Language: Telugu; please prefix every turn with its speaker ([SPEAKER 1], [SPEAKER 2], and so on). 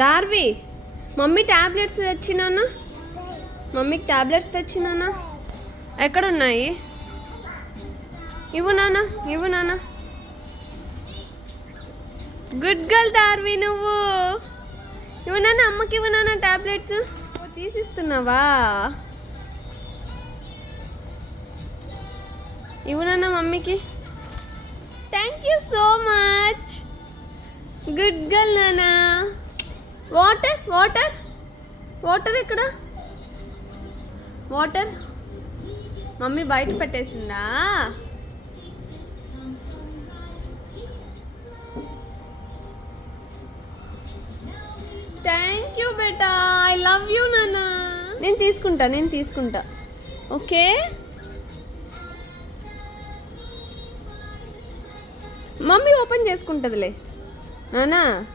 [SPEAKER 1] దార్వి మమ్మీ టాబ్లెట్స్ తెచ్చినానా మమ్మీకి టాబ్లెట్స్ తెచ్చినానా ఎక్కడ ఉన్నాయి ఇవ్వు నానా ఇవ్వు నానా గుడ్ గర్ల్ దార్వి నువ్వు. ఇవ్వు నాన్న అమ్మకి ఇవ్వు నాన్న టాబ్లెట్స్. తీసిస్తున్నావా? ఇవ్వు నాన్న మమ్మీకి. Thank you so much good girl నానా వాటర్ వాటర్. వాటర్ ఎక్కడ? వాటర్. మమ్మీ బయట పెట్టేసిందా? థ్యాంక్ యూ బేటా. ఐ లవ్ యూ నాన్న. నేను తీసుకుంటా నేను తీసుకుంటా. ఓకే? మమ్మీ ఓపెన్ చేసుకుంటుందిలే. నానా